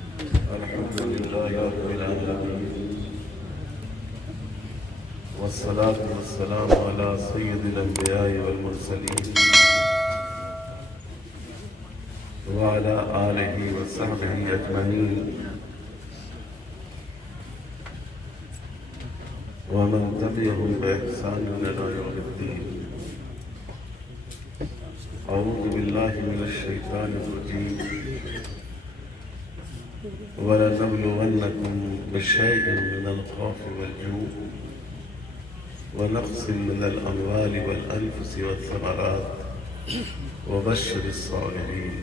الحمد لله رب العالمين، والصلاة والسلام على سيد الأنبياء والمرسلين وعلى آله وصحبه أجمعين ومن تبعهم بإحسان إلى يوم الدين. أعوذ بالله من الشيطان الرجيم. ولنبلونكم بشيء من الخوف والجوع ونقص من الأموال والأنفس والثمرات وبشر الصابرين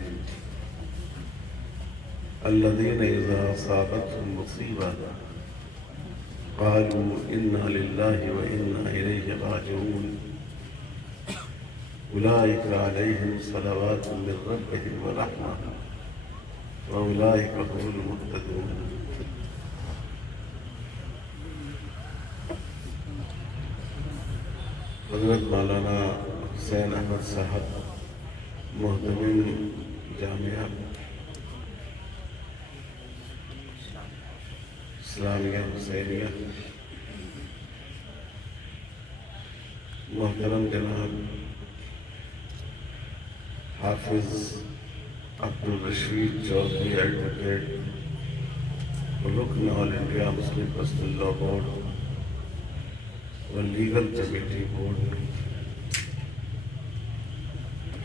الذين إذا أصابتهم مصيبة قالوا إنا لله وإنا إليه راجعون أولئك عليهم صلوات من ربهم ورحمة وأولئك هم المهتدون. حضرت مولانا حسین احمد صاحب محتمم جامعہ اسلامیہ حسینیہ، محترم جناب حافظ عبدالرشید چودھری ایڈوکیٹ، رکن آل انڈیا مسلم پرسنل لا بورڈ و لیگل کمیٹی بورڈ،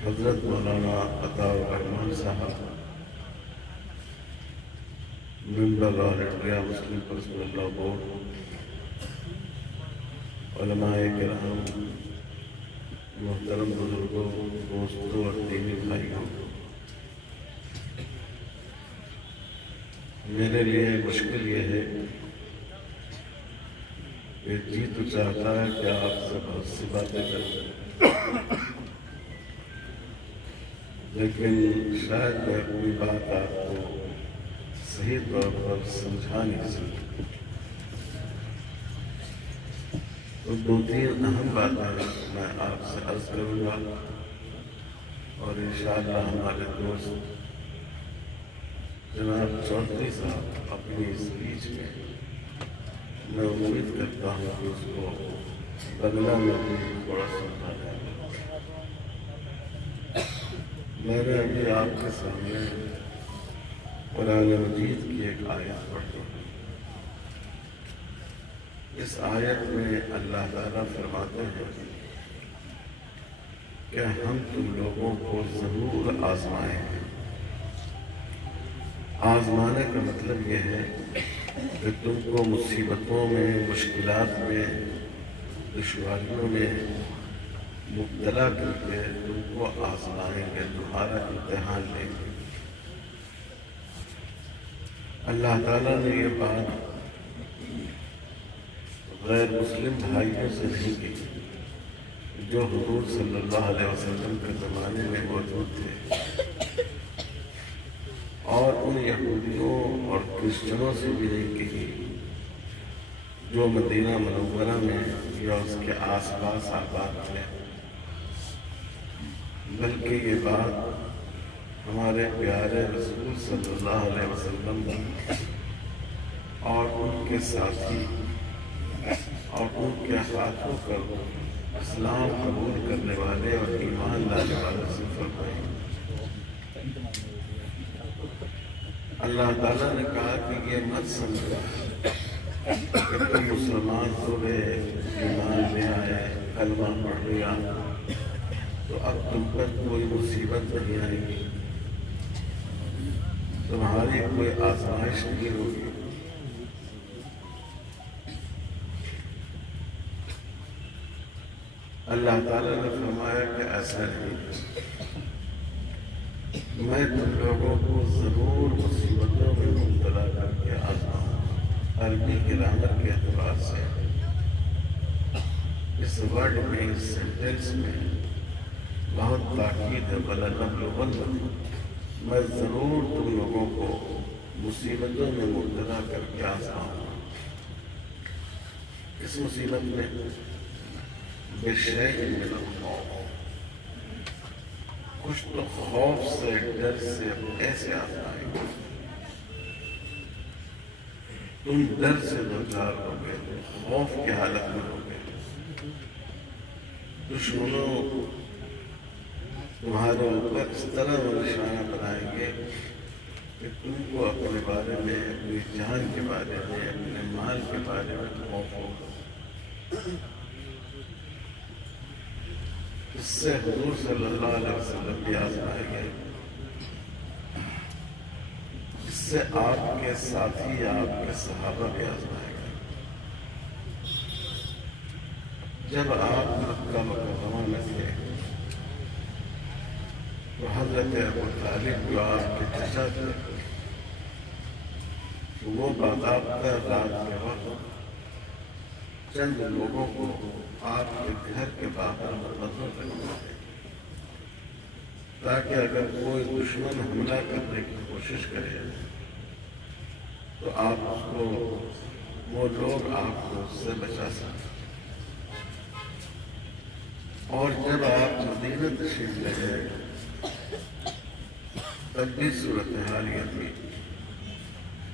حضرت مولانا عطا الرحمان صاحب ممبر آل انڈیا مسلم پرسنل لا بورڈ، علماء کرام، محترم بزرگوں، دوستوں اور دینی بھائیوں، میرے لیے مشکل یہ ہے کہ جی تو چاہتا ہے کہ آپ سے بہت سی باتیں کروں، لیکن شاید میں اپنی بات آپ کو صحیح طور پر سمجھا نہیں سکتا. تو دو تین اہم باتیں میں آپ سے عرض کروں گا اور انشاءاللہ ہمارے دوست جناب چودھری صاحب اپنی اسپیچ میں امید کرتا ہوں کہ اس کو بنگلہ میں بھی تھوڑا سمجھا جائے گا. میں نے ابھی آپ کے سامنے قرآن مجید کی ایک آیت پڑھی. اس آیت میں اللہ تعالیٰ فرماتے ہیں کہ ہم تم لوگوں کو ضرور آزمائے ہیں. آزمانے کا مطلب یہ ہے کہ تم کو مصیبتوں میں، مشکلات میں، دشواریوں میں مبتلا کر کے تم کو آزمائیں گے، تمہارا امتحان لیں گے. اللہ تعالیٰ نے یہ بات غیر مسلم بھائیوں سے نہیں کی جو حضور صلی اللہ علیہ وسلم کے زمانے میں موجود تھے، اور ان یہودیوں اور کرسچنوں سے بھی نہیں کی جو مدینہ منورہ میں یا اس کے آس پاس آباد تھے، بلکہ یہ بات ہمارے پیارے رسول صلی اللہ علیہ وسلم اور ان کے ساتھی اور ان کے ہاتھوں پر اسلام قبول کرنے والے اور ایمان لانے والے سے فرمائی. اللہ تعالیٰ نے کہا کہ یہ مت سمجھا کہ تم مسلمان ہو گئے، ایمان لے آئے، کلمہ پڑھ لیا تو اب تم پر کوئی مصیبت نہیں آئے گی، تمہاری کوئی آزمائش نہیں ہوگی. اللہ تعالیٰ نے فرمایا کہ ایسا نہیں، میں تم لوگوں کو ضرور مصیبتوں میں مبتلا کر کے آزماؤں. عربی گرامر کے اعتبار سے اس ورڈ میں، اس سینٹینس میں بہت تاکید ہے. وَلَنَبْلُوَنَّكُمْ، میں ضرور تم لوگوں کو مصیبتوں میں مبتلا کر کے آزماؤں. اس مصیبت میں بِشَيْءٍ مِّنَ الْخَوْفِ، کچھ تو خوف سے، ڈر سے ایسے آزمائیں گے تم ڈر سے دوچار ہو گئے، خوف کی حالت میں ہو گئے، دشمنوں تمہارے اوپر اس طرح وہ نشانہ بنائیں گے کہ تم کو اپنے بارے میں، اپنی جان کے بارے میں، اپنے مال کے بارے میں خوف ہوگا۔ اس سے حضور صلی اللہ علیہ وسلم بھی آزمائے گئے، اس سے آپ کے ساتھی، آپ کے صحابہ بھی آزمائے گئے۔ جب آپ مکہ مکرمہ میں تھے تو حضرت ابو طالب جو آپ کے چچا تھے، وہ باضابطہ رات کے وقت چند لوگوں کو آپ کے گھر کے باہر مقرر رکھتے تھے، تاکہ اگر کوئی دشمن حملہ کرنے کی کوشش کرے تو آپ اس کو، وہ لوگ آپ کو اس سے بچا سکیں۔ اور جب آپ مدینہ تشریف لے گئے تب بھی صورتحال یہ تھی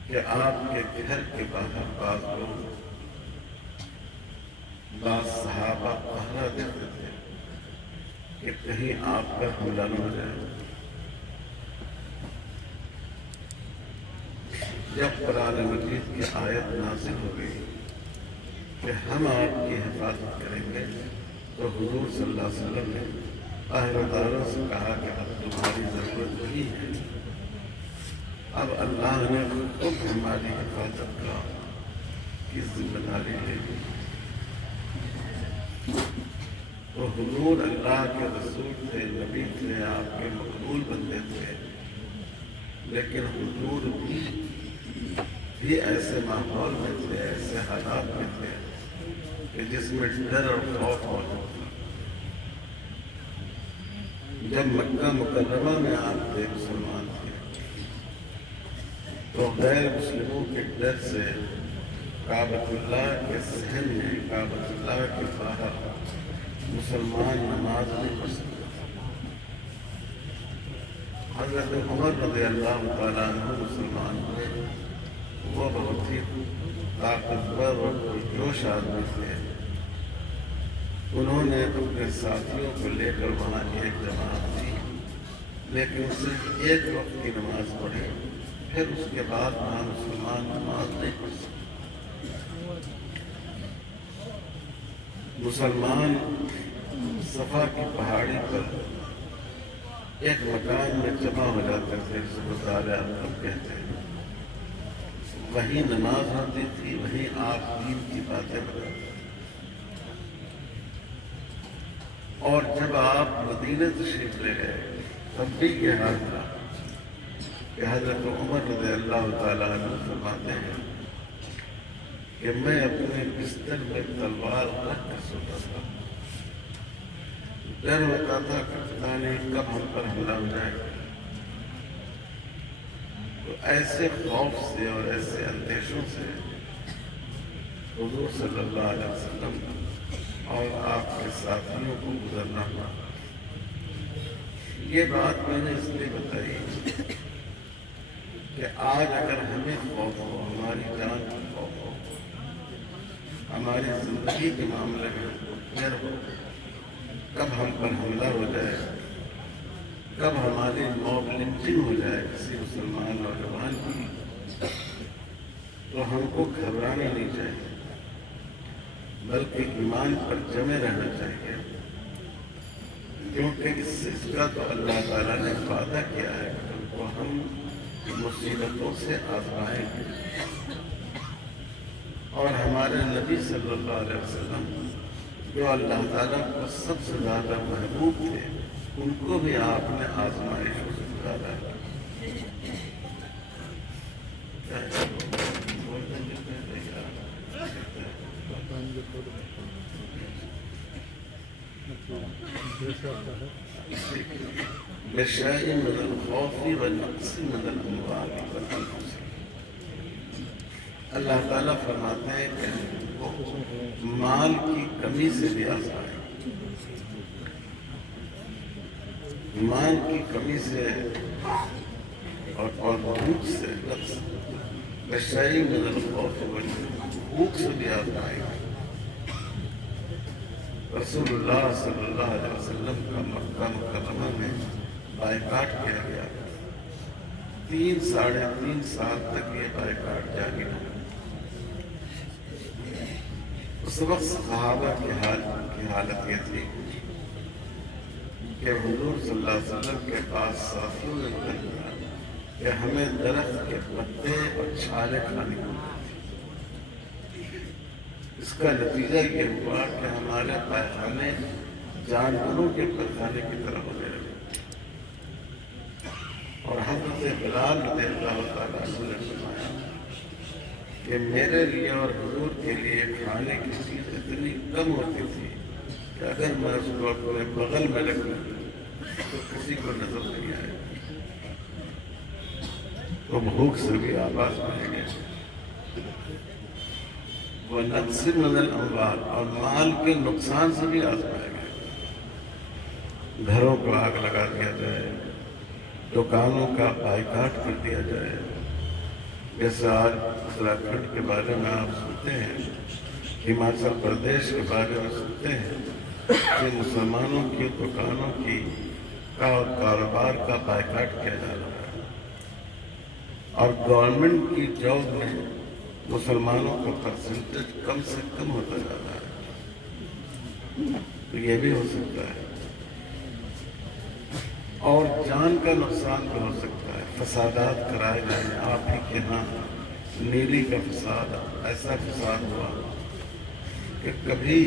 کہ آپ کے گھر کے باہر بعض لوگ، بعض صحابہ پہرا دیتے تھے کہ کہیں آپ پر حملہ نہ ہو جائے۔ جب قرآن مجید کی آیت نازل ہو گئی کہ ہم آپ کی حفاظت کریں گے، تو حضور صلی اللہ علیہ وسلم نے پہرےداروں سے کہا کہ اب تمہاری ضرورت نہیں ہے، اب اللہ نے خود ہماری حفاظت کی ذمہ داری لے لی۔ تو حضور اللہ کے رسول تھے، نبی تھے، آپ کے مقبول بندے تھے، لیکن حضور بھی ایسے ماحول میں تھے، ایسے حالات میں تھے کہ جس میں ڈر اور خوف موجود تھا۔ جب مکہ مکرمہ میں آپ تھے، مسلمان تھے، تو غیر مسلموں کے ڈر سے کعبۃ اللہ کے صحن میں، کعبۃ اللہ کے باہر مسلمان نماز نہیں پڑھ سکتے۔ حضرت عمر رضی اللہ تعالیٰ عنہ مسلمان ہوئے، وہ بہت ہی طاقتور اور پرجوش آدمی تھے۔ انہوں نے اپنے ساتھیوں کو لے کر وہاں ایک جماعت دی، لیکن صرف ایک وقت کی نماز پڑھی، پھر اس کے بعد وہاں مسلمان نماز نہیں پڑھ سکتے۔ مسلمان صفا کی پہاڑی پر ایک مکان میں جمع ہو جاتے تھے، جسے گزارے آپ کہتے ہیں، وہیں نماز ہوتی تھی، وہیں آپ دین کی باتیں بتاتے تھے۔ اور جب آپ مدینہ تشریف لے گئے تب بھی یہ حال تھا کہ حضرت عمر رضی اللہ تعالیٰ عنہ فرماتے ہیں کہ میں اپنے بستر میں تلوار رکھ کر سوتا تھا، ڈر ہوتا تھا کہ پتہ نہیں کب ہم پر حملہ ہو جائے گا۔ تو ایسے خوف سے اور ایسے اندیشوں سے حضور صلی اللہ علیہ وسلم اور آپ کے ساتھیوں کو گزرنا ہوا۔ یہ بات میں نے اس لیے بتائی کہ آج اگر ہمیں خوف ہو، ہماری جان کا خوف ہو، ہماری زندگی کے معاملے میں ڈر ہو، کب ہم پر حملہ ہو جائے، کب ہماری موب لنچنگ ہو جائے کسی مسلمان نوجوان کی، تو ہم کو گھبرانا نہیں چاہیے، بلکہ ایمان پر جمے رہنا چاہیے، کیونکہ اس کا تو اللہ تعالیٰ نے وعدہ کیا ہے کہ ان کو ہم مصیبتوں سے آزمائیں گے۔ اور ہمارے نبی صلی اللہ علیہ وسلم جو اللہ تعالیٰ کو سب سے زیادہ محبوب تھے، ان کو بھی آپ نے آزمائشوں سے گزارا ہے۔ بشيء من الخوف والنقص من الأموال والأنفس۔ اللہ تعالیٰ فرماتے ہیں کہ ہم کو مال کی کمی سے بھی آزمائیں، مال کی کمی سے اور بھوک سے، بشعی من الخوف بھوک سے بھی آزمائے گا۔ رسول اللہ صلی اللہ علیہ وسلم کا مکہ مکرمہ میں بائیکاٹ کیا گیا، 3-3.5 سال تک یہ بائیکاٹ جاری رہا۔ اس وقت صحابہ کی حالت یہ تھی کہ حضور صلی اللہ علیہ وسلم کے پاس ساتھیوں نے کہا کہ ہمیں درخت کے پتے اور چھالے کھانے کو، اس کا نتیجہ یہ ہوا کہ ہمارے پیخانے جانوروں کے پیخانے کی طرح ہونے لگے۔ اور حضرت بلال رضی اللہ تعالیٰ عنہ نے فرمایا کہ میرے لیے اور حضور کے لیے کھانے کی چیز اتنی کم ہوتی تھی کہ اگر میں اس کو اپنے بغل میں رکھ لوں تو کسی کو نظر نہیں آئے، تو بھوک سے بھی آواز پڑے گے۔ وہ نقص من الاموال، اور مال کے نقصان سے بھی آزمائے گئے۔ گھروں کو آگ لگا دیا جائے، دکانوں کا بائیکاٹ کر دیا جائے، جیسے آج اتراکھنڈ کے بارے میں آپ سنتے ہیں، ہماچل پردیش کے بارے میں سنتے ہیں کہ مسلمانوں کی دکانوں کی اور کاروبار کا بائیکاٹ کیا جا رہا ہے، اور گورنمنٹ کی جاب میں مسلمانوں کا پرسنٹیج کم سے کم ہوتا جا رہا ہے۔ تو یہ بھی ہو سکتا ہے، اور جان کا نقصان بھی ہو سکتا ہے۔ فسادات کرائے جائیں، آپ ہی کے ہاں نیلی کا فساد، ایسا فساد ہوا کہ کبھی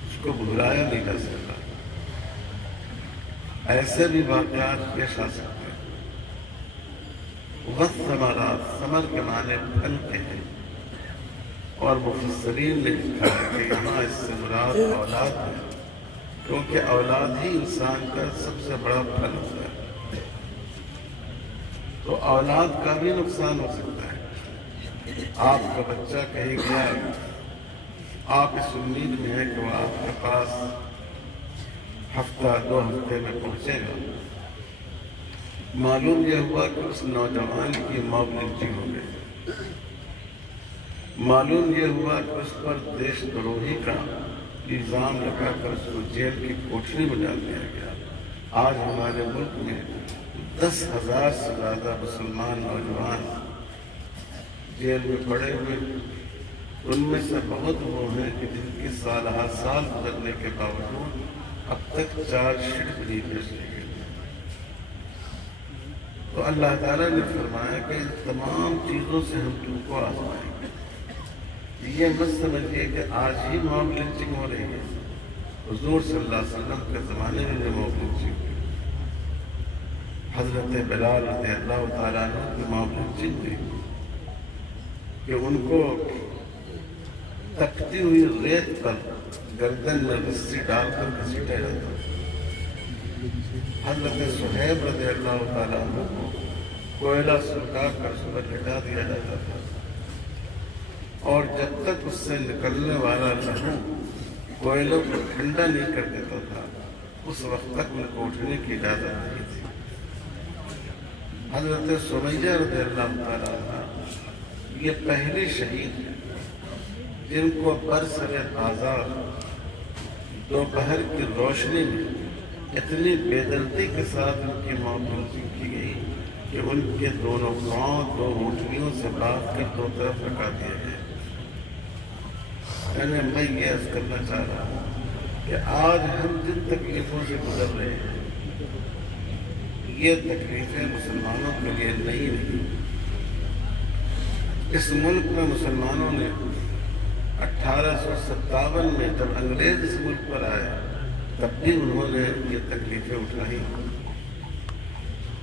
اس کو بھلایا نہیں جا سکتا۔ ایسے بھی واقعات پیش آ سکتے ہیں۔ والثمرات، ثمر کے معنی پھل کے ہیں، اور مفسرین نے لکھا ہے کہ یہاں اس سے مراد اولاد ہے، کیونکہ اولاد ہی انسان کا سب سے بڑا پھل ہوتا ہے۔ تو اولاد کا بھی نقصان ہو سکتا ہے۔ آپ کا بچہ کہیں گیا، آپ اس امید میں ہیں کہ وہ آپ کے پاس ہفتہ 2 ہفتے میں پہنچے گا، معلوم یہ ہوا کہ اس نوجوان کی موب لنچنگ ہو گئی، معلوم یہ ہوا کہ اس پر دیش دروہی کا الزام لگا کر اس کو جیل کی کوٹری میں ڈال دیا گیا۔ آج ہمارے ملک میں 10,000 سے زیادہ مسلمان نوجوان جیل میں پڑے ہوئے، ان میں سے بہت وہ ہیں کہ جن کی سالہ سال گزرنے کے باوجود اب تک چارج شیٹ بھی نہیں پیش کی گئی۔ تو اللہ تعالیٰ نے فرمایا کہ ان تمام چیزوں سے ہم تم کو آزمائیں گے۔ یہ مت سمجھیے کہ آج ہی موب لنچنگ ہو رہی ہے، حضور صلی اللہ علیہ وسلم کے زمانے میں موب لنچنگ ہوئی، حضرت بلال رضی اللہ تعالیٰ عنہ کی موب لنچنگ ہوئی کہ ان کو تپتی ہوئی ریت پر گردن میں رسی ڈال کر گھسیٹا جاتا۔ حضرت صہیب رضی اللہ تعالیٰ عنہ کو کوئلہ سلگا کر اس پر لٹا دیا جاتا تھا، اور جب تک اس سے نکلنے والا لہو کوئلوں کو ٹھنڈا نہیں کر دیتا تھا، اس وقت تک ان کو اٹھنے کی اجازت نہیں تھی۔ حضرت سمیہ رضی اللہ تعالیٰ عنہ یہ پہلی شہید ہے جن کو برسر بازار دوپہر کی روشنی میں اتنی بے دردی کے ساتھ ان کی موت منظور کی گئی کہ ان کے دونوں پاؤں 2 اونٹنیوں سے باندھ کر 2 طرف رکھا دیے گئے۔ میں یہ عرض کرنا چاہ رہا ہوں کہ آج ہم جن تکلیفوں سے گزر رہے ہیں، یہ تکلیفیں مسلمانوں کے لیے نئی نہیں۔ اس ملک میں مسلمانوں نے 1857 میں جب انگریز اس ملک پر آئے تب بھی انہوں نے یہ تکلیفیں اٹھائی،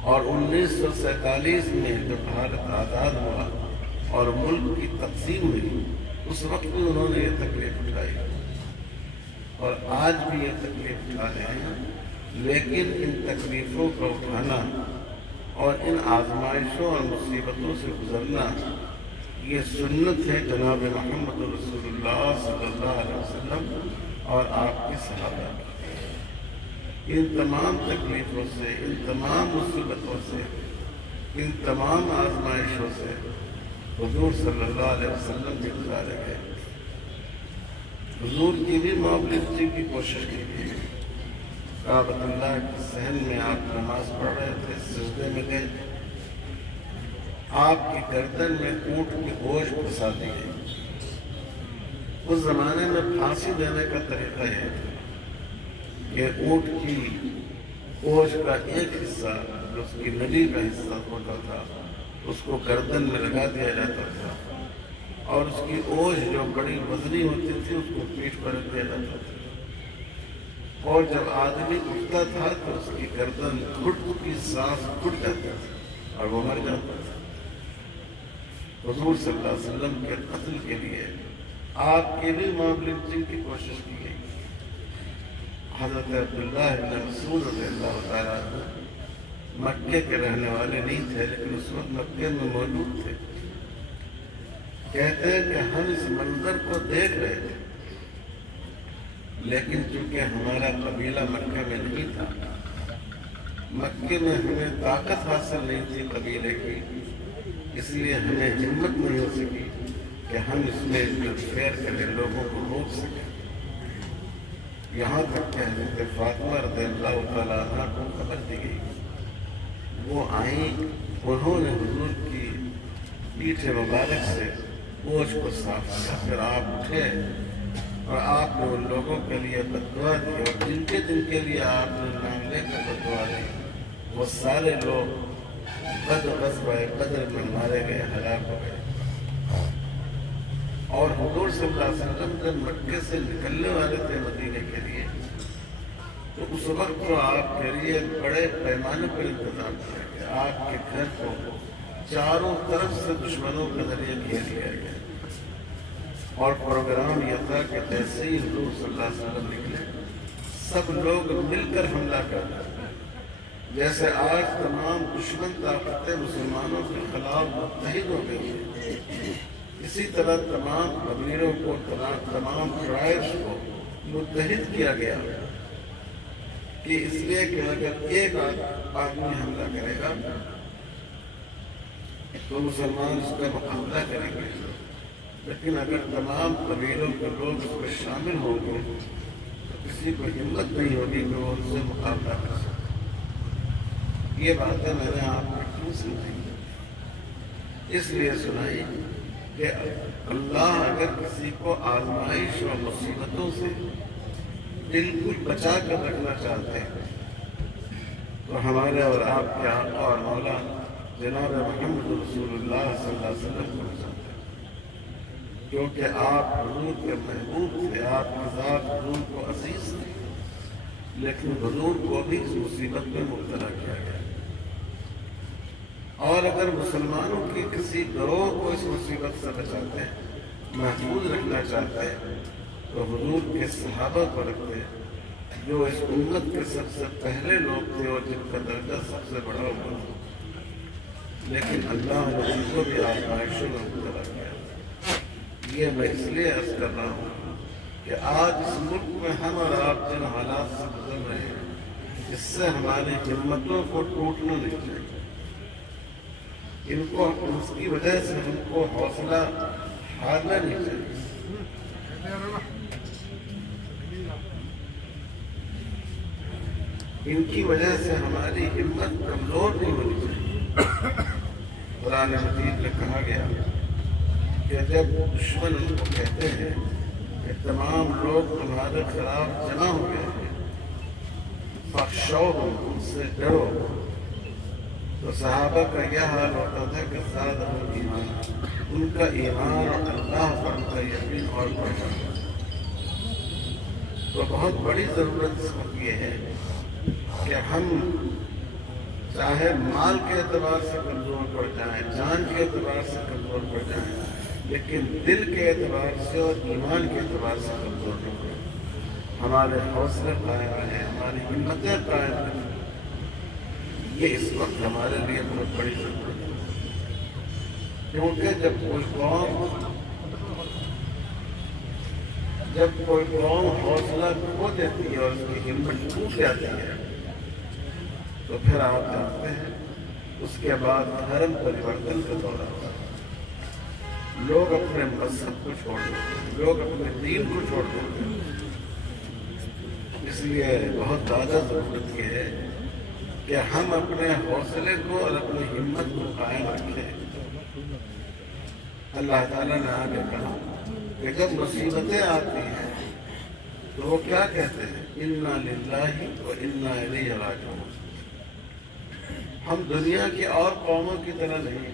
اور 1947 میں جب بھارت آزاد ہوا اور ملک کی تقسیم ہوئی، اس وقت بھی انہوں نے یہ تکلیف اٹھائی، اور آج بھی یہ تکلیف اٹھا رہے ہیں۔ لیکن ان تکلیفوں کا اٹھانا اور ان آزمائشوں اور مصیبتوں سے گزرنا یہ سنت ہے جناب محمد رسول اللہ صلی اللہ علیہ وسلم اور آپ کے صحابہ کی۔ ان تمام تکلیفوں سے، ان تمام مصیبتوں سے ان تمام آزمائشوں سے حضور صلی اللہ علیہ وسلم بھی گزارے گئے. حضور کی بھی موبلتی کی کوشش کی تھی. کعبۃ اللہ کے صحن میں آپ نماز پڑھ رہے تھے, سجدے میں گئے, آپ کی گردن میں اونٹ کی گوشت پھنسا دی گئی. اس زمانے میں پھانسی دینے کا طریقہ یہ تھا کہ اونٹ کی گوشت کا ایک حصہ جو اس کی نلی کا حصہ ہوتا تھا اس کو گردن میں لگا دیا جاتا تھا, اور اس کی اوج جو بڑی وزنی ہوتی تھی اس کو پیٹھ پر رکھ دیا جاتا تھا, اور جب آدمی اٹھتا تھا تو اس کی گردن گھٹ کی سانس گھٹ جاتی تھی اور وہ مر جاتا تھا. حضور صلی اللہ علیہ وسلم کے قتل کے لیے آپ کی بھی معاملے کی کوشش کی گئی. حضرت عبداللہ بن مسعود رضی اللہ تعالیٰ عنہ مکے کے رہنے والے نہیں تھے, لیکن اس وقت مکے میں موجود تھے. کہتے ہیں کہ ہم اس منظر کو دیکھ رہے تھے, لیکن چونکہ ہمارا قبیلہ مکے میں نہیں تھا, مکے میں ہمیں طاقت حاصل نہیں تھی قبیلے کی, اس لیے ہمیں ہمت نہیں ہو سکی کہ ہم اس میں انٹرفیئر کریں, لوگوں کو روک سکیں. یہاں تک کہ حضرت فاطمہ رضی اللہ تعالیٰ عنہ کو خبر دی گئی. وہ آئیں, انہوں نے حضور کی پیٹھ مبارک سے گوشت کو صاف کیا. پھر آپ اٹھے اور آپ نے ان لوگوں کے لیے بددعا دی, اور جن کے لیے آپ نے نام لے کر بددعا دی وہ سارے لوگ غزوہ بدر میں مارے گئے, ہلاک ہو گئے. اور حضور صلی اللہ علیہ وسلم جب مکے سے نکلنے والے تھے مدینے کے لیے, تو اس وقت تو آپ کے لیے بڑے پیمانے پر انتظام کیا گیا. آپ کے گھر کو چاروں طرف سے دشمنوں کے ذریعے گھیر لیا گیا, اور پروگرام یہ تھا کہ جیسے ہی حضور صلی اللہ علیہ وسلم نکلے سب لوگ مل کر حملہ کرنا. جیسے آج تمام دشمن طاقتیں مسلمانوں کے خلاف متحد ہو گئی ہیں, اسی طرح تمام قبیلوں کو, تمام ٹرائبس کو متحد کیا گیا کہ اس لیے کہ اگر ایک آدمی حملہ کرے گا تو مسلمان اس کا مقابلہ کریں گے, لیکن اگر تمام قبیلوں کے لوگ اس میں شامل ہوں گے تو کسی کو ہمت نہیں ہوگی کہ وہ ان سے مقابلہ کر سکے. یہ باتیں میں نے آپ کو کیوں سنائی؟ اس لیے سنائی کہ اللہ اگر کسی کو آزمائش اور مصیبتوں سے بالکل بچا کر رکھنا چاہتے ہیں تو ہمارے اور آپ کے آقا اور مولا جناب محمد رسول اللہ صلی اللہ علیہ وسلم کو چاہتے ہیں, کیونکہ آپ حضور کے محبوب تھے, آپ کی ذات حضور کو عزیز تھی, لیکن حضور کو بھی اس مصیبت میں مبتلا کیا گیا. اور اگر مسلمانوں کی کسی گروہ کو اس مصیبت سے بچاتے ہیں, محفوظ رکھنا چاہتے ہیں, تو حضور کے صحابہ کو رکھتے ہیں جو اس امت کے سب سے پہلے لوگ تھے اور جن کا درجہ سب سے بڑا ہوا تھا. لیکن اللہ نے ان کو بھی آزمائشوں میں مبتلا کیا. یہ میں اس لیے عرض کر رہا ہوں کہ آج اس ملک میں ہم اور آپ جن حالات سے گزر رہے ہیں, اس سے ہماری ہمتوں کو ٹوٹنا نہیں چاہیے. ان کو اس کی وجہ سے ہم کو حوصلہ ہارنا نہیں چاہیے. ان کی وجہ سے ہماری ہمت کمزور نہیں ہونی چاہیے. قرآن مجید میں کہا گیا کہ جب دشمن ان کو کہتے ہیں کہ تمام لوگ تمہارے خلاف جمع ہو گئے ہیں, فخشوہم, ان سے ڈرو, تو صحابہ کا یہ حال ہوتا تھا کہ زادہم ایمان, ان کا ایمان اور اللہ پر ان کا یقین اور بڑھ جاتا. تو بہت بڑی ضرورت اس وقت یہ ہے کہ ہم چاہے مال کے اعتبار سے کمزور پڑ جائیں, جان کے اعتبار سے کمزور پڑ جائیں, لیکن دل کے اعتبار سے اور ایمان کے اعتبار سے کمزور نہ پڑیں. ہمارے حوصلے قائم رہیں, ہماری ہمتیں قائم رہیں. یہ اس وقت ہمارے لیے بہت بڑی ضرورت ہے, کیونکہ جب کوئی قوم حوصلہ کھو دیتی ہے اور اس کی ہمت ٹوٹ جاتی ہے تو پھر آپ جانتے ہیں اس کے بعد دھرم پریورتن کا دورہ ہوا، لوگ اپنے مذہب کو چھوڑ دیتے، لوگ اپنے دین کو چھوڑ دیتے۔ اس لیے بہت زیادہ ضرورت یہ ہے کہ ہم اپنے حوصلے کو اور اپنی ہمت کو قائم رکھیں۔ اللہ تعالیٰ نے آگے کہا کہ جب مصیبتیں آتی ہیں تو وہ کیا کہتے ہیں؟ انا للہ و انا الیہ راجعون۔ ہم دنیا کی اور قوموں کی طرح نہیں،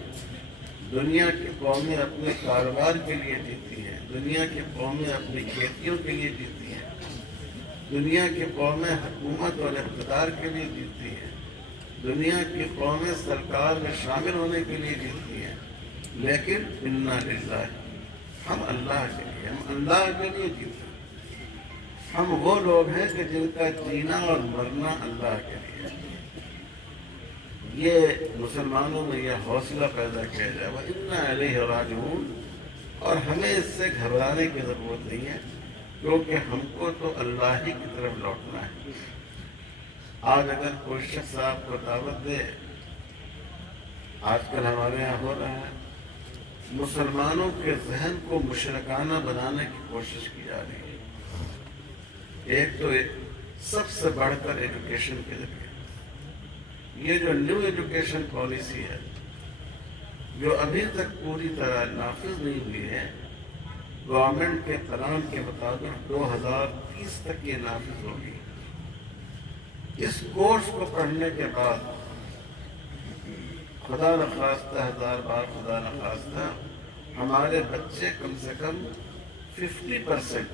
دنیا کی قومیں اپنے کاروبار کے لیے جیتی ہیں، دنیا کی قومیں اپنی کھیتیوں کے لیے جیتی ہیں، دنیا کی قومیں حکومت اور اقتدار کے لیے جیتی ہیں، دنیا کی قومیں سرکار میں شامل ہونے کے لیے جیتی ہیں، لیکن انا للہ، ہم اللہ کے لیے، ہم اللہ کے لیے جیتے ہیں۔ ہم وہ لوگ ہیں کہ جن کا جینا اور مرنا اللہ کے لیے ہے۔ یہ مسلمانوں میں یہ حوصلہ پیدا کیا جائے وَإِنَّا إِلَيْهِ رَاجِعُونَ، اور ہمیں اس سے گھبرانے کی ضرورت نہیں ہے، کیونکہ ہم کو تو اللہ ہی کی طرف لوٹنا ہے۔ آج اگر کوئی شخص آپ کو دعوت دے، آج کل ہمارے یہاں ہو رہا ہے، مسلمانوں کے ذہن کو مشرکانہ بنانے کی کوشش کی جا رہی ہے۔ ایک تو سب سے بڑھ کر ایجوکیشن کے ذریعے، یہ جو نیو ایجوکیشن پالیسی ہے، جو ابھی تک پوری طرح نافذ نہیں ہوئی ہے، گورنمنٹ کے پلان کے مطابق 2030 تک یہ نافذ ہوگی۔ اس کورس کو پڑھنے کے بعد خدا نخواستہ، 1000 بار خدا نخواستہ، ہمارے بچے کم سے کم 50%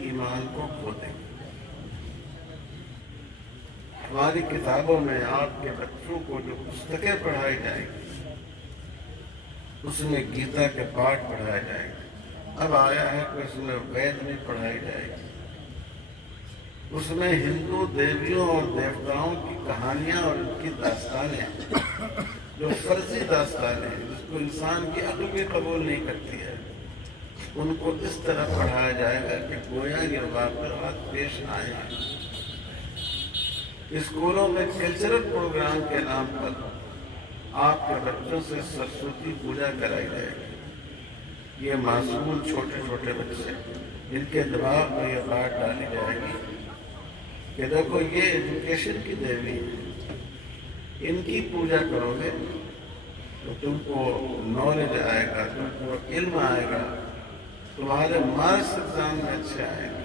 ایمان کو کھو دیں گے۔ ہماری کتابوں میں آپ کے بچوں کو جو پستکیں پڑھائی جائیں گی، اس میں گیتا کے پاٹھ پڑھائے جائیں گے۔ اب آیا ہے کہ اس میں وید نہیں پڑھائی جائے گی، اس میں ہندو دیویوں اور دیوتاؤں کی کہانیاں اور ان کی داستانیں، جو فرضی داستانیں جس کو انسان کی عقل بھی قبول نہیں کرتی ہے، ان کو اس طرح پڑھایا جائے گا کہ گویا یہ واقعات پیش آئے ہیں۔ اسکولوں میں کلچرل پروگرام کے نام پر آپ کے بچوں سے سرسوتی پوجا کرائی جائے گی۔ یہ معصوم چھوٹے چھوٹے بچے، ان کے دماغ میں یہ بات ڈالی جائے گی کہ دیکھو یہ ایجوکیشن کی دیوی ہے، ان کی پوجا کرو گے تو تم کو نالج آئے گا، تم کو علم آئے گا، تمہارے مارکس ایگزام میں اچھے آئیں گے۔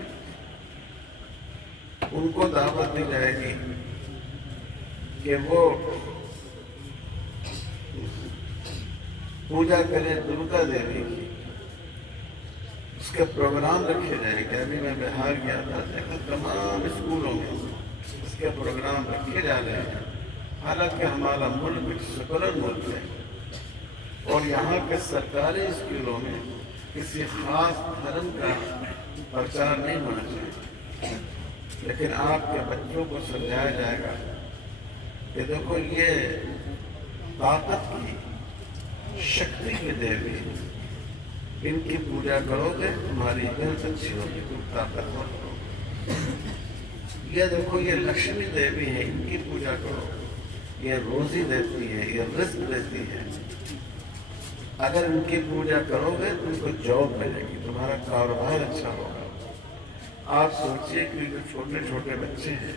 ان کو دعوت دی جائے گی کہ وہ پوجا کریں درگا دیوی کی، اس کے پروگرام رکھے جائیں گے۔ ابھی میں بہار گیا تھا، دیکھا تمام اسکولوں میں اس کے پروگرام رکھے جا رہے ہیں۔ حالانکہ ہمارا ملک سیکولر ملک ہے اور یہاں کے سرکاری اسکولوں میں کسی خاص دھرم کا پرچار نہیں ہونا چاہیے، لیکن آپ کے بچوں کو سمجھایا جائے گا کہ دیکھو یہ طاقت کی، شکتی کی دیوی، ان کی پوجا کرو گے تمہاری ہیلتھ اچھی ہوگی، تم طاقتور ہوگے۔ یہ دیکھو یہ لکشمی دیوی ہے، ان کی پوجا کرو، یہ روزی دیتی ہے، یہ رزق دیتی ہے۔ اگر ان کی پوجا کرو گے تم کو جاب ملے گی، تمہارا کاروبار اچھا ہوگا۔ آپ سوچئے کہ جو چھوٹے چھوٹے بچے ہیں،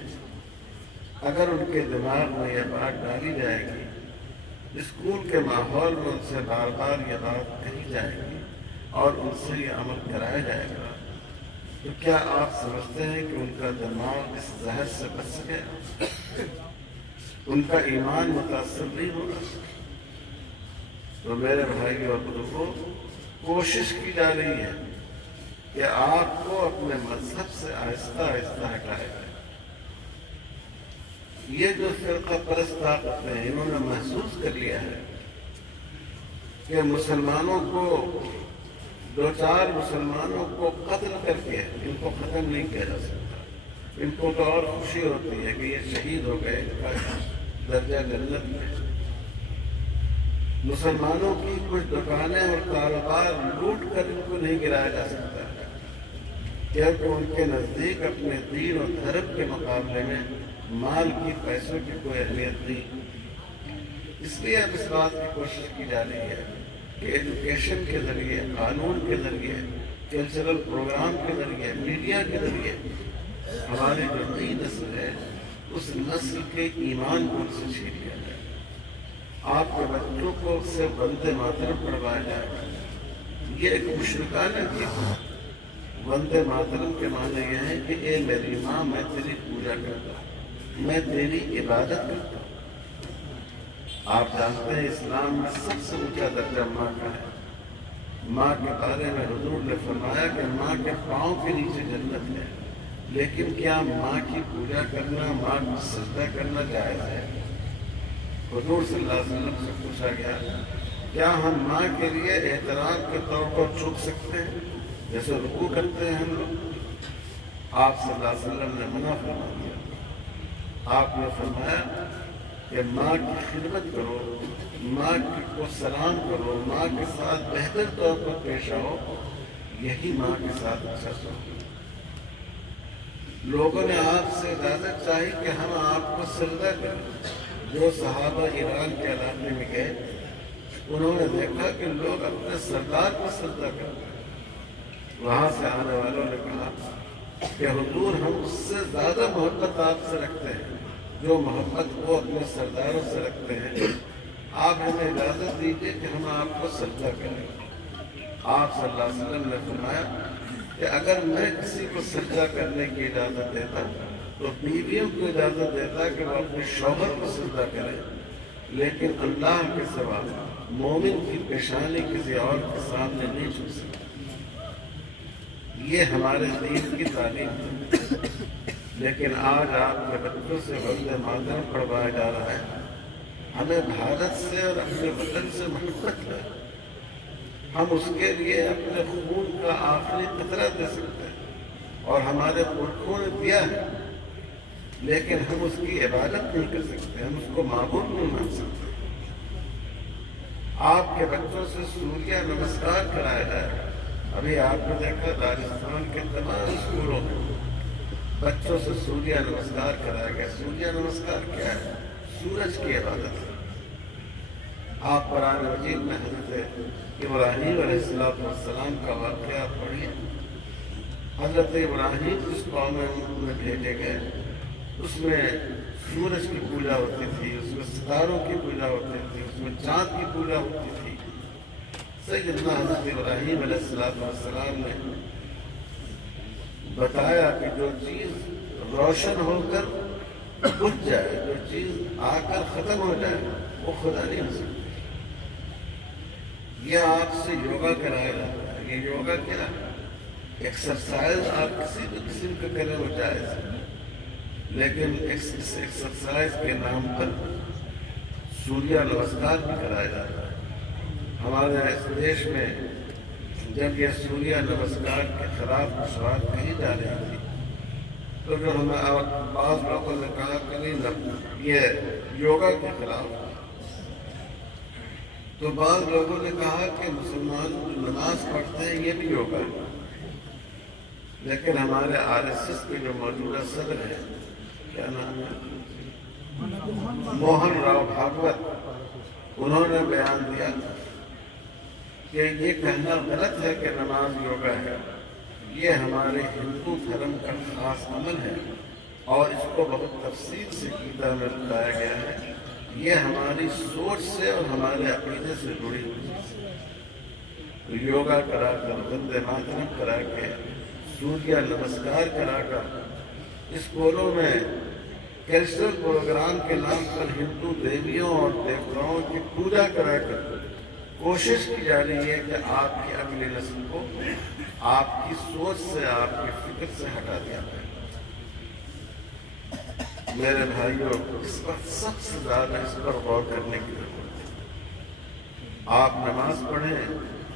اگر ان کے دماغ میں یہ بات ڈالی جائے گی، اسکول کے ماحول میں ان سے بار بار یہ بات کہی جائے گی اور ان سے یہ عمل کرایا جائے گا، تو کیا آپ سمجھتے ہیں کہ ان کا دماغ اس زہر سے بچ سکے گا؟ ان کا ایمان متاثر نہیں ہوگا؟ تو میرے بھائی اور بزرگوں، کوشش کی جا رہی ہے کہ آپ کو اپنے مذہب سے آہستہ آہستہ ہٹائے جائے۔ یہ جو فرقہ پرست طاقت ہے، انہوں نے محسوس کر لیا ہے کہ مسلمانوں کو، دو چار مسلمانوں کو قتل کر کے ان کو ختم نہیں کیا جا سکتا۔ ان کو تو اور خوشی ہوتی ہے کہ یہ شہید ہو گئے، ان کا درجہ جنت میں۔ مسلمانوں کی کچھ دکانیں اور کاروبار لوٹ کر ان کو نہیں گرایا جا سکتا ہے، کیونکہ ان کے نزدیک اپنے دین اور دھرم کے مقابلے میں مال کی، پیسوں کی کوئی اہمیت نہیں۔ اس لیے اب اس بات کی کوشش کی جا رہی ہے کہ ایجوکیشن کے ذریعے، قانون کے ذریعے، کلچرل پروگرام کے ذریعے، میڈیا کے ذریعے ہماری جو نئی نسل ہے اس نسل کے ایمان کو سے چھین لیا جائے۔ آپ کے بچوں کو سے وندے ماترم پڑھوایا جائے۔ یہ ایک مشرکانہ گیت ہے۔ وندے ماترم کے معنی یہ ہے کہ اے میری ماں، میں تیری پوجا کرتا ہوں، میں تیری عبادت کرتا ہوں۔ آپ جانتے ہیں اسلام میں سب سے اونچا درجہ ماں کا ہے۔ ماں کے بارے میں حضور نے فرمایا کہ ماں کے پاؤں کے نیچے جنت ہے، لیکن کیا ماں کی پوجا کرنا، ماں کو سجدہ کرنا جائز ہے؟ حضور صلی اللہ علیہ وسلم سے پوچھا گیا، کیا ہم ماں کے لیے احترام کے طور پر جھک سکتے ہیں جیسے رکوع کرتے ہیں ہم لوگ؟ آپ صلی اللہ علیہ وسلم نے منع فرما دیا۔ آپ نے فرمایا کہ ماں کی خدمت کرو، ماں کو سلام کرو، ماں کے ساتھ بہتر طور پر پیش آؤ، یہی ماں کے ساتھ اچھا سلوک۔ لوگوں نے آپ سے اجازت چاہی کہ ہم آپ کو سجدہ کریں۔ جو صحابہ ایران کے علاقے میں گئے، انہوں نے دیکھا کہ لوگ اپنے سردار کو سجدہ کرتے ہیں۔ وہاں سے آنے والوں نے کہا کہ حضور، ہم اس سے زیادہ محبت آپ سے رکھتے ہیں جو محبت وہ اپنے سرداروں سے رکھتے ہیں۔ آپ ہمیں اجازت دیجیے کہ ہم آپ کو سجدہ کریں۔ آپ صلی اللہ علیہ وسلم نے فرمایا کہ اگر میں کسی کو سجدہ کرنے کی اجازت دیتا تو بیویوں کو اجازت دیتا کہ وہ اپنے شوہر کو سجدہ کریں، لیکن اللہ کے سوا مومن کی پیشانی کسی اور کے سامنے نہیں جھک سکتی۔ یہ ہمارے دین کی تعلیم ہے، لیکن آج آپ کے بچوں سے وندے ماترم پڑھوایا جا رہا ہے۔ ہمیں بھارت سے اور اپنے وطن سے محبت ہے۔ ہم اس کے لیے اپنے خون کا آخری قطرہ دے سکتے ہیں اور ہمارے پرکھوں نے دیا ہے، لیکن ہم اس کی عبادت نہیں کر سکتے، ہم اس کو معبود نہیں مان سکتے۔ آپ کے بچوں سے سوریہ نمسکار کرایا جائے۔ ابھی آپ نے دیکھا راجستھان کے تمام اسکولوں میں بچوں سے سوریہ نمسکار کرایا گیا۔ سوریہ نمسکار کیا ہے؟ سورج کی عبادت ہے۔ آپ قرآن مجید میں حضرت ابراہیم علیہ السلام کا واقعہ پڑھیے۔ حضرت ابراہیم جس قوم میں بھیجے گئے، اس میں سورج کی پوجا ہوتی تھی، اس میں ستاروں کی پوجا ہوتی تھی، اس میں چاند کی پوجا ہوتی تھی۔ سیدنا حضرت ابراہیم علیہ السلام نے بتایا کہ جو چیز روشن ہو کر بجھ جائے، جو چیز آ کر ختم ہو جائے، وہ خدا نہیں ہو سکتی۔ یہ آپ سے یوگا کرایا جاتا ہے۔ یہ یوگا کیا ہے؟ ایکسرسائز آپ کسی بھی قسم کا کریں وہ جائز ہے، لیکن اس ایکسرسائز کے نام پر سوریہ نمسکار بھی کرایا جاتا ہے۔ ہمارے اس دیش میں جب یہ سوریہ نمسکار کے خلاف مشورات کہی جا رہی تھی تو جو ہمیں بعض لوگوں نے کہا کہ نہیں، یہ یوگا کے خلاف ہے، تو بعض لوگوں نے کہا کہ مسلمان نماز پڑھتے ہیں یہ بھی یوگا ہے۔ لیکن ہمارے RSS کے جو موجودہ صدر ہیں، کیا نام ہے، موہن راؤ بھاگوت، انہوں نے بیان دیا کہ یہ کہنا غلط ہے کہ نماز یوگا ہے۔ یہ ہمارے ہندو دھرم کا خاص عمل ہے اور اس کو بہت تفصیل سے گیتا میں بتایا گیا ہے۔ یہ ہماری سوچ سے اور ہمارے عقیدے سے جڑی ہوئی چیز ہے۔ تو یوگا کرا کر، وندے ماترم کرا کے، سوریہ نمسکار کرا کر، اسکولوں میں کلچرل پروگرام کے نام پر ہندو دیویوں اور دیوتاؤں کی پوجا کرا کر کوشش کی جا رہی ہے کہ آپ کی اگلی نسل کو آپ کی سوچ سے، آپ کی فکر سے ہٹا دیا جائے۔ میرے بھائیوں، اس وقت سب سے زیادہ اس پر غور کرنے کی ضرورت ہے۔ آپ نماز پڑھیں،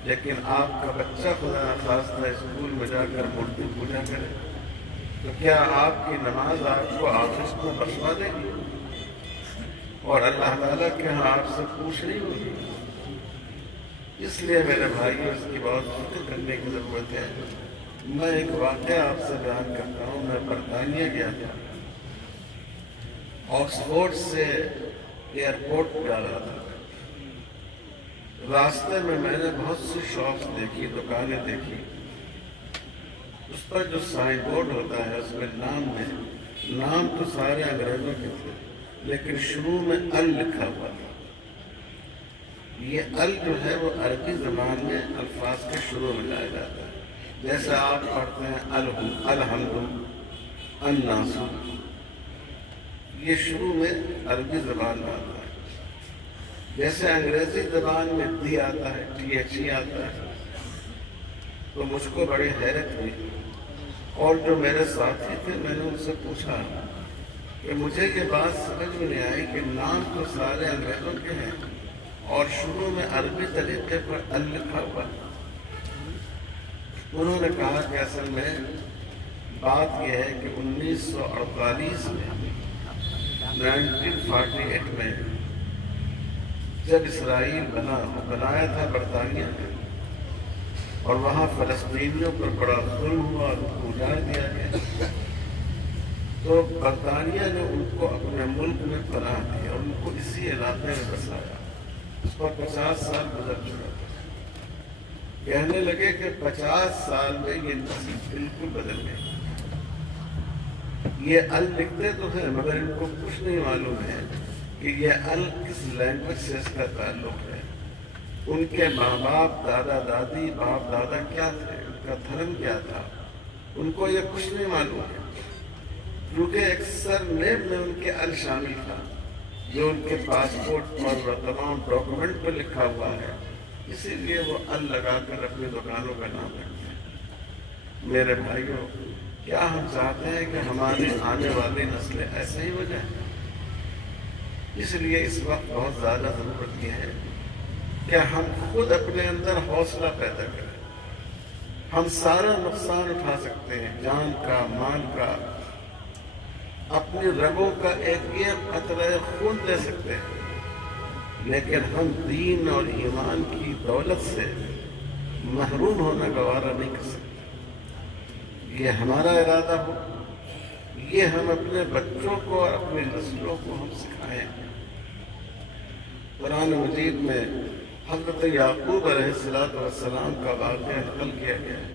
لیکن آپ کا بچہ خدا نخواستہ اسکول میں جا کر مورتی پوجا کرے تو کیا آپ کی نماز آپ کو آخرت کو بخشوا دے گی اور اللہ تعالیٰ کے ہاں آپ سے پوچھ نہیں ہوگی؟ اس لیے میرے بھائیوں، اس کی بہت فکر کرنے کی ضرورت ہے۔ میں ایک واقعہ آپ سے بیان کرتا ہوں۔ میں برطانیہ گیا تھا، آکسفورڈ سے ایئرپورٹ پہ جا رہا تھا، راستے میں میں نے بہت سی شاپس دیکھی، دکانیں دیکھی، اس پر جو سائن بورڈ ہوتا ہے اس میں نام تو سارے انگریزوں کے تھے، لیکن شروع میں ال لکھا ہوا تھا۔ یہ ال جو ہے وہ عربی زبان میں الفاظ کے شروع میں لایا جاتا ہے، جیسے آپ پڑھتے ہیں الحمد، الناس، یہ شروع میں عربی زبان میں آتا ہے۔ جیسے انگریزی زبان میں دی آتا ہے، THE آتا ہے، تو مجھ کو بڑی حیرت ہوئی، اور جو میرے ساتھی تھے میں نے ان سے پوچھا کہ مجھے یہ بات سمجھ میں نہیں آئی کہ نام تو سارے انگریزوں کے ہیں اور شروع میں عربی طریقے پر ال لکھا ہوا۔ انہوں نے کہا کہ اصل میں بات یہ ہے کہ 1948 میں 1948 میں جب اسرائیل بنایا تھا برطانیہ نے، اور وہاں فلسطینیوں پر بڑا ظلم ہوا اور ان کو اجاڑ دیا گیا، تو برطانیہ نے ان کو اپنے ملک میں پناہ دی اور ان کو اسی علاقے میں بسایا۔ اس پر 50 سال گزر چکا تھا۔ کہنے لگے کہ 50 سال میں یہ نسل بالکل بدل گئی۔ یہ ال لکھتے تو ہیں مگر ان کو کچھ نہیں معلوم ہے کہ یہ ال کس لینگویج سے اس کا تعلق ہے، ان کے ماں باپ، دادا دادی، باپ دادا کیا تھے، ان کا دھرم کیا تھا، ان کو یہ کچھ نہیں معلوم ہے، کیونکہ ایک سر نیم میں ان کے ال شامل تھا جو ان کے پاسپورٹ اور تمام ڈاکومنٹ پر لکھا ہوا ہے، اسی لیے وہ ال لگا کر اپنی دکانوں کا نام رکھتے ہیں۔ میرے بھائیوں، کیا ہم چاہتے ہیں کہ ہماری آنے والی نسلیں ایسے ہی ہو جائیں؟ اس لیے اس وقت بہت زیادہ ضرورت یہ ہے کہ ہم خود اپنے اندر حوصلہ پیدا کریں۔ ہم سارا نقصان اٹھا سکتے ہیں، جان کا، مال کا، اپنی رگوں کا ایک قطرہ خون دے سکتے ہیں، لیکن ہم دین اور ایمان کی دولت سے محروم ہونا گوارا نہیں کر سکتے۔ یہ ہمارا ارادہ ہو، یہ ہم اپنے بچوں کو اور اپنی نسلوں کو ہم سکھائیں۔ قرآن مجید میں حضرت یعقوب علیہ السلام کا واقعہ نقل کیا گیا ہے۔